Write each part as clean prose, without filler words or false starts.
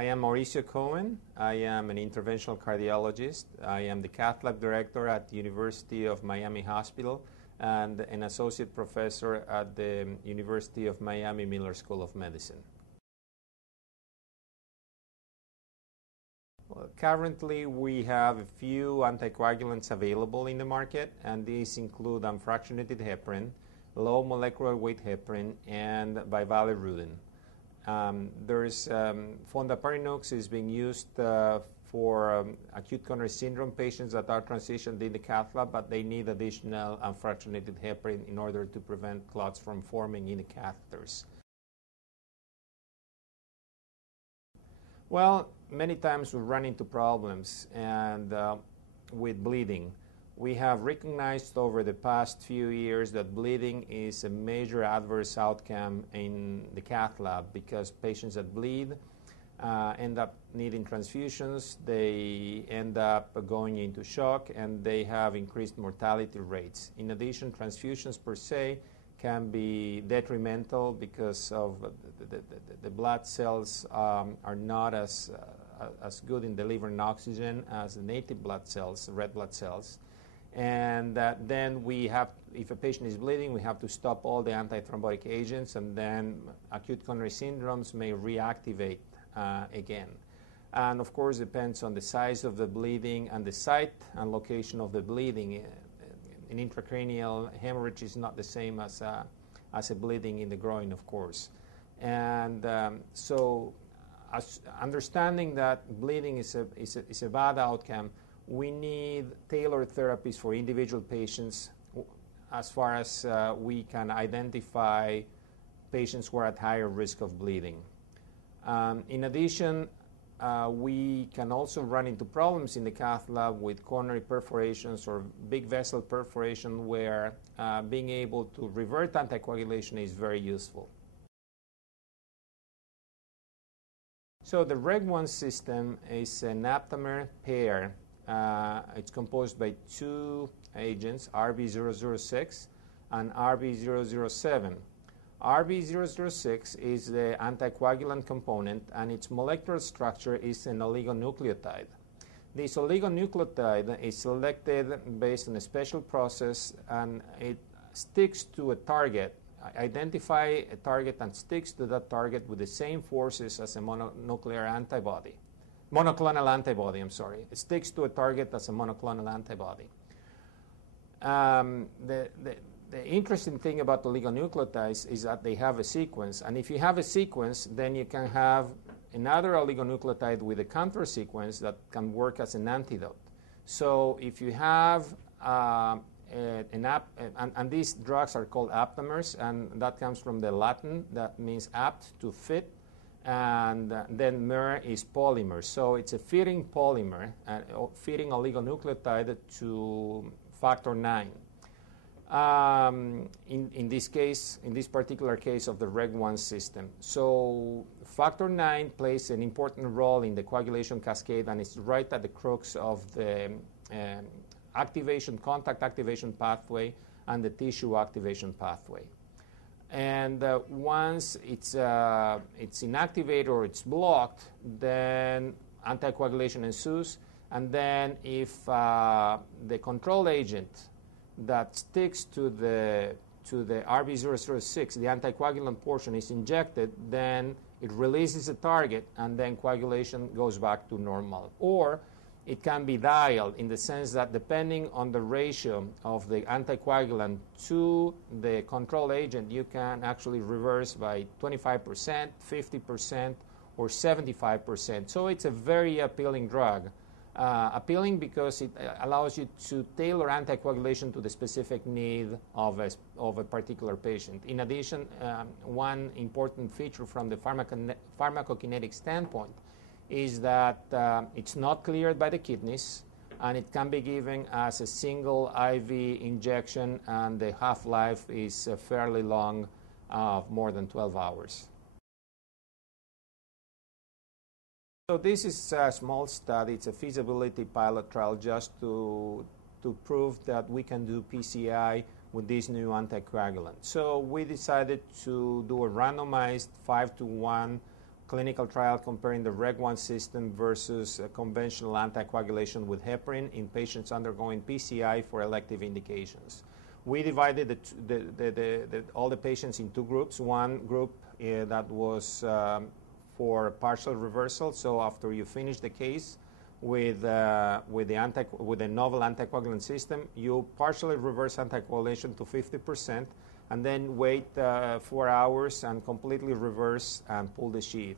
I am Mauricio Cohen. I am an interventional cardiologist. I am the cath lab director at the University of Miami Hospital and an associate professor at the University of Miami Miller School of Medicine. Well, currently, we have a few anticoagulants available in the market, and these include unfractionated heparin, low molecular weight heparin, and bivalirudin. Fondaparinux is being used for acute coronary syndrome patients that are transitioned in the cath lab, but they need additional unfractionated heparin in order to prevent clots from forming in the catheters. Well, many times we run into problems and with bleeding. We have recognized over the past few years that bleeding is a major adverse outcome in the cath lab because patients that bleed end up needing transfusions, they end up going into shock, and they have increased mortality rates. In addition, transfusions per se can be detrimental because of the blood cells are not as good in delivering oxygen as the native blood cells, red blood cells. And then we have, if a patient is bleeding, we have to stop all the antithrombotic agents, and then acute coronary syndromes may reactivate again. And of course, depends on the size of the bleeding and the site and location of the bleeding. An intracranial hemorrhage is not the same as a bleeding in the groin, of course. And so understanding that bleeding is a bad outcome, we need tailored therapies for individual patients as far as we can identify patients who are at higher risk of bleeding. In addition, we can also run into problems in the cath lab with coronary perforations or big vessel perforation where being able to revert anticoagulation is very useful. So the REG1 system is an aptamer pair. It's composed by two agents, RB006 and RB007. RB006 is the anticoagulant component, and its molecular structure is an oligonucleotide. This oligonucleotide is selected based on a special process, and it sticks to a target, identify a target and sticks to that target with the same forces as a monoclonal antibody. It sticks to a target as a monoclonal antibody. The interesting thing about oligonucleotides is that they have a sequence, and if you have a sequence, then you can have another oligonucleotide with a counter sequence that can work as an antidote. So if you have and these drugs are called aptamers, and that comes from the Latin, that means apt, to fit, and then mer is polymer. So it's a fitting polymer, fitting oligonucleotide to factor 9. In this case, in this particular case of the REG1 system. So factor 9 plays an important role in the coagulation cascade, and it's right at the crux of the contact activation pathway and the tissue activation pathway. And once it's inactivated or it's blocked, then anticoagulation ensues. And then if the control agent that sticks to the RB006, the anticoagulant portion, is injected, then it releases the target, and then coagulation goes back to normal. Or it can be dialed in the sense that depending on the ratio of the anticoagulant to the control agent, you can actually reverse by 25%, 50%, or 75%. So it's a very appealing drug. Appealing because it allows you to tailor anticoagulation to the specific need of a particular patient. In addition, one important feature from the pharmacokinetic standpoint is that it's not cleared by the kidneys, and it can be given as a single IV injection, and the half-life is fairly long, more than 12 hours. So this is a small study. It's a feasibility pilot trial just to prove that we can do PCI with this new anticoagulant. So we decided to do a randomized 5-to-1 clinical trial comparing the REG1 system versus conventional anticoagulation with heparin in patients undergoing PCI for elective indications. We divided all the patients in two groups. One group that was for partial reversal, so after you finish the case with the novel anticoagulant system, you partially reverse anticoagulation to 50%, and then wait 4 hours and completely reverse and pull the sheath.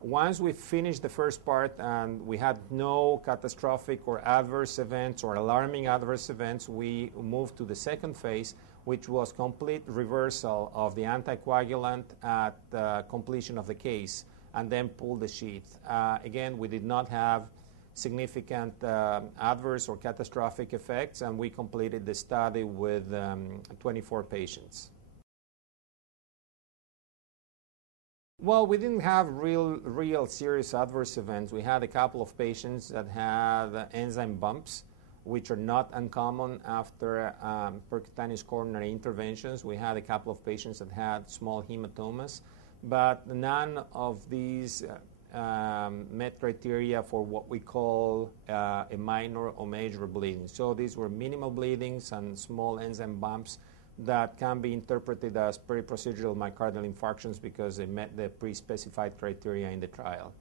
Once we finished the first part and we had no catastrophic or adverse events or alarming adverse events, we moved to the second phase, which was complete reversal of the anticoagulant at completion of the case, and then pull the sheath. Again, we did not have significant adverse or catastrophic effects, and we completed the study with 24 patients. Well, we didn't have real serious adverse events. We had a couple of patients that had enzyme bumps, which are not uncommon after percutaneous coronary interventions. We had a couple of patients that had small hematomas, but none of these met criteria for what we call a minor or major bleeding. So these were minimal bleedings and small enzyme bumps that can be interpreted as periprocedural myocardial infarctions because they met the pre-specified criteria in the trial.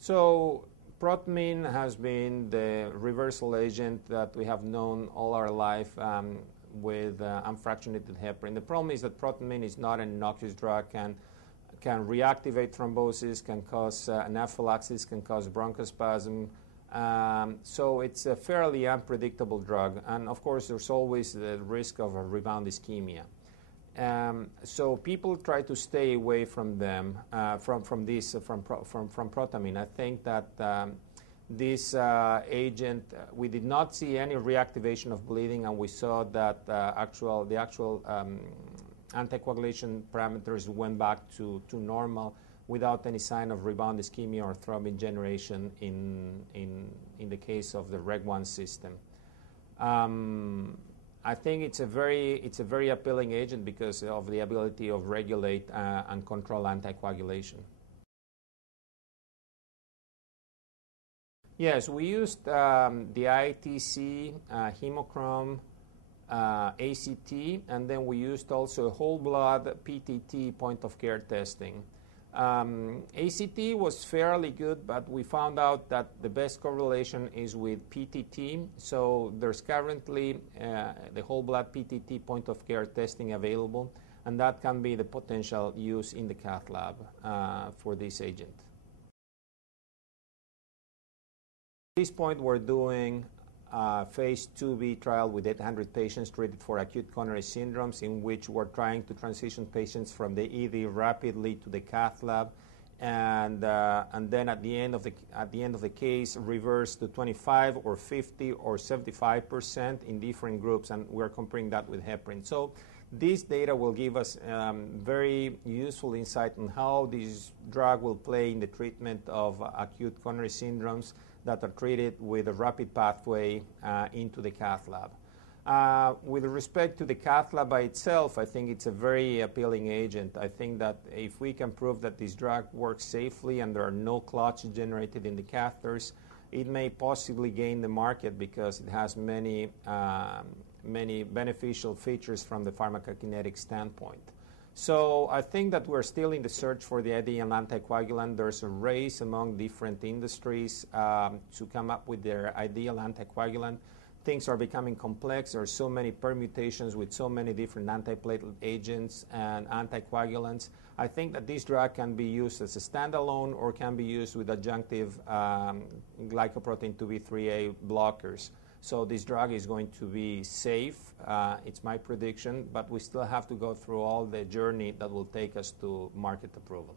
So protamine has been the reversal agent that we have known all our life with unfractionated heparin. The problem is that protamine is not an innocuous drug, can reactivate thrombosis, can cause anaphylaxis, can cause bronchospasm. So it's a fairly unpredictable drug, and of course there's always the risk of a rebound ischemia. So people try to stay away from them, from protamine. I think that this agent, we did not see any reactivation of bleeding, and we saw that the actual anticoagulation parameters went back to normal without any sign of rebound ischemia or thrombin generation in the case of the REG1 system. I think it's a very appealing agent because of the ability of regulate and control anticoagulation. Yes, we used the ITC, hemochrome, ACT, and then we used also whole blood PTT point of care testing. ACT was fairly good, but we found out that the best correlation is with PTT. So there's currently the whole blood PTT point of care testing available, and that can be the potential use in the cath lab for this agent. At this point, we're doing a phase 2b trial with 800 patients treated for acute coronary syndromes, in which we're trying to transition patients from the ED rapidly to the cath lab, and then at the end of the case, reverse to 25 or 50 or 75% in different groups, and we're comparing that with heparin. So this data will give us very useful insight on how this drug will play in the treatment of acute coronary syndromes that are treated with a rapid pathway into the cath lab. With respect to the cath lab by itself, I think it's a very appealing agent. I think that if we can prove that this drug works safely and there are no clots generated in the catheters, it may possibly gain the market because it has many beneficial features from the pharmacokinetic standpoint. So I think that we're still in the search for the ideal anticoagulant. There's a race among different industries to come up with their ideal anticoagulant. Things are becoming complex. There are so many permutations with so many different antiplatelet agents and anticoagulants. I think that this drug can be used as a standalone or can be used with adjunctive glycoprotein 2B3A blockers. So this drug is going to be safe, it's my prediction, but we still have to go through all the journey that will take us to market approval.